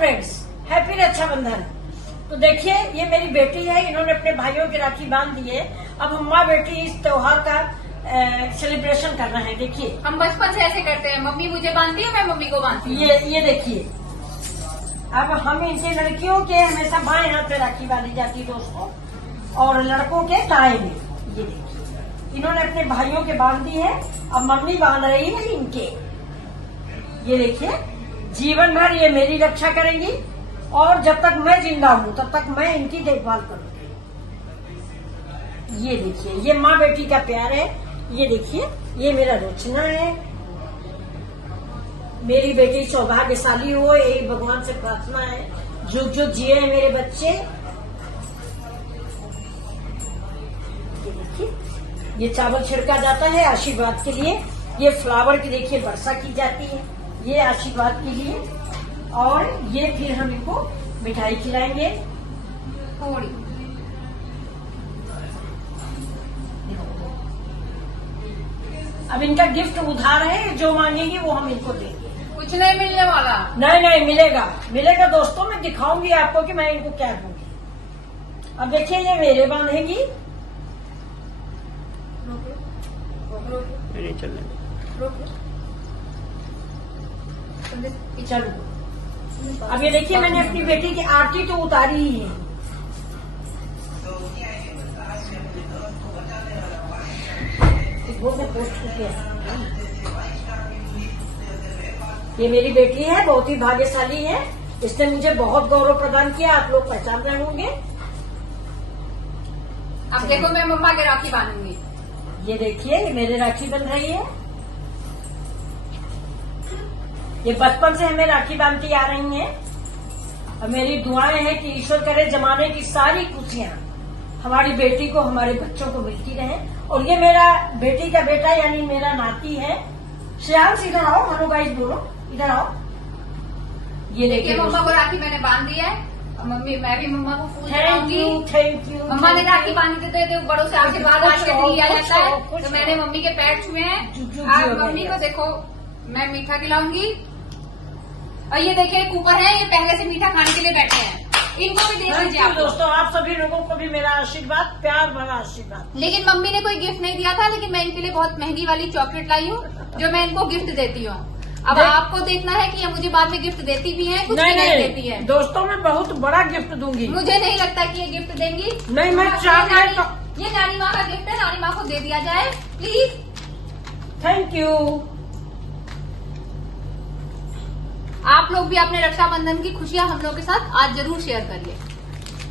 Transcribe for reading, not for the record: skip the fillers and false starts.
Friends, happy Rakshabandhan. तो देखिए ये मेरी बेटी है, इन्होंने अपने भाइयों की राखी बांध दी है। अब हम माँ बेटी इस त्योहार का सेलिब्रेशन करना है। देखिए हम बचपन से ऐसे करते हैं, मम्मी मुझे बांधती है, मैं मम्मी को बांधती हूँ। ये देखिए, अब हम इनकी लड़कियों के हमेशा बाएं हाथ पे राखी बांधी जाती है दोस्तों, और लड़कों के दाएं में। ये देखिए इन्होंने अपने भाइयों के बांध दी है, अब मम्मी बांध रही है इनके। ये देखिए जीवन भर ये मेरी रक्षा करेंगी, और जब तक मैं जिंदा हूँ तब तक मैं इनकी देखभाल करूंगी। ये देखिए ये माँ बेटी का प्यार है। ये देखिए ये मेरा रोचना है। मेरी बेटी सौभाग्यशाली हो, यही भगवान से प्रार्थना है। जुग जुग जिए हैं मेरे बच्चे। ये देखिए ये चावल छिड़का जाता है आशीर्वाद के लिए। ये फ्लावर की देखिए वर्षा की जाती है, ये आशीर्वाद के लिए। और ये फिर हम इनको मिठाई खिलाएंगे थोड़ी। अब इनका गिफ्ट उधार है, जो मांगेंगे वो हम इनको देंगे। कुछ नहीं मिलने वाला। नहीं मिलेगा दोस्तों। मैं दिखाऊंगी आपको कि मैं इनको क्या दूंगी। अब देखिए ये मेरे बांधेंगी। नहीं चलने चलो अब ये देखिए मैंने अपनी बेटी की आरती तो उतारी ही है। वो मैं पोस्ट करके ये मेरी बेटी है, बहुत ही भाग्यशाली है। इसने मुझे बहुत गौरव प्रदान किया, आप लोग पहचान रहे होंगे। अब देखो मैं मम्मा के राखी बांधूंगी। ये देखिए ये मेरे राखी बन रही है। ये बचपन से हमें राखी बांधती आ रही हैं, और मेरी दुआएं हैं कि ईश्वर करे जमाने की सारी खुशियां हमारी बेटी को, हमारे बच्चों को मिलती रहे। और ये मेरा बेटी का बेटा यानी मेरा नाती है श्रेयांश। इधर आओ, हेलो गाइस बोलो, इधर आओ। ये देखिए मम्मा को राखी मैंने बांध दिया है, और मम्मी मैं भी मम्मा को फूल थैंक चढ़ाऊंगी। You thank you. मम्मा ने राखी बांधी थी तो बड़ों से आशीर्वाद आज के दिन लिया जाता है, खुश तो मैंने मम्मी के पैर छुए हैं। आप मम्मी को देखो मैं मीठा खिलाऊंगी। और ये देखिए ऊपर है, ये पहले से मीठा खाने के लिए बैठे हैं, इनको भी दे दीजिए आप। दोस्तों आप सभी लोगों को भी मेरा आशीर्वाद, प्यार भरा आशीर्वाद। लेकिन मम्मी ने कोई गिफ्ट नहीं दिया था, लेकिन मैं इनके लिए बहुत महंगी वाली चॉकलेट लाई हूँ, जो मैं इनको गिफ्ट देती हूँ। अब आपको देखना है कि ये मुझे बाद में गिफ्ट देती भी है, कुछ नहीं देती है। दोस्तों मैं बहुत बड़ा गिफ्ट दूंगी। मुझे नहीं लगता कि ये गिफ्ट देंगी। नहीं मैं चॉकलेट तो ये नानी माँ का गिफ्ट है, नानी माँ को दे दिया जाए प्लीज। Thank you. आप लोग भी अपने रक्षाबंधन की खुशियां हम लोग के साथ आज जरूर शेयर करिए।